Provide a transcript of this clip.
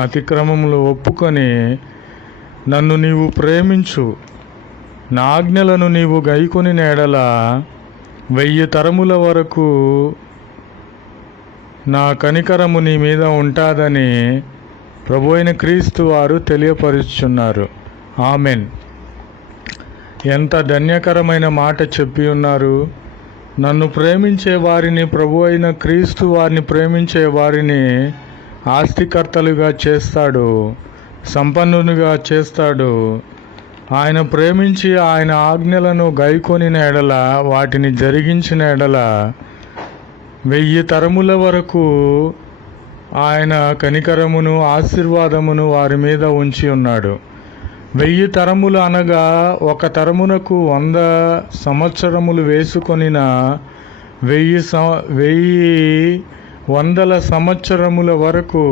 అతిక్రమములు ఒప్పుకొని నన్ను నీవు ప్రేమించు, నా ఆజ్ఞలను నీవు గైకొని ఎడల 1000 తరముల వరకు నా కనికరము నీ మీద ఉంటాదని ప్రభువైన క్రీస్తు వారు తెలియపరుచున్నారు. ఆమెన్. ఎంత ధన్యకరమైన మాట చెప్పి ఉన్నారు. నన్ను ప్రేమించే వారిని, ప్రభువైన క్రీస్తు వారిని ప్రేమించే వారిని ఆస్తికర్తలుగా చేస్తాడు, సంపన్నునిగా చేస్తాడు. ఆయన ప్రేమించి ఆయన ఆజ్ఞలను గైకొనిన ఎడల, వాటిని జరిగించిన ఎడల 1000 తరముల వరకు ఆయన కనికరమును ఆశీర్వాదమును వారి మీద ఉంచి ఉన్నాడు. 1000 తరములు అనగా ఒక తరమునకు 100 సంవత్సరములు వేసుకొనిన 1000 సంవత్సరముల వరకు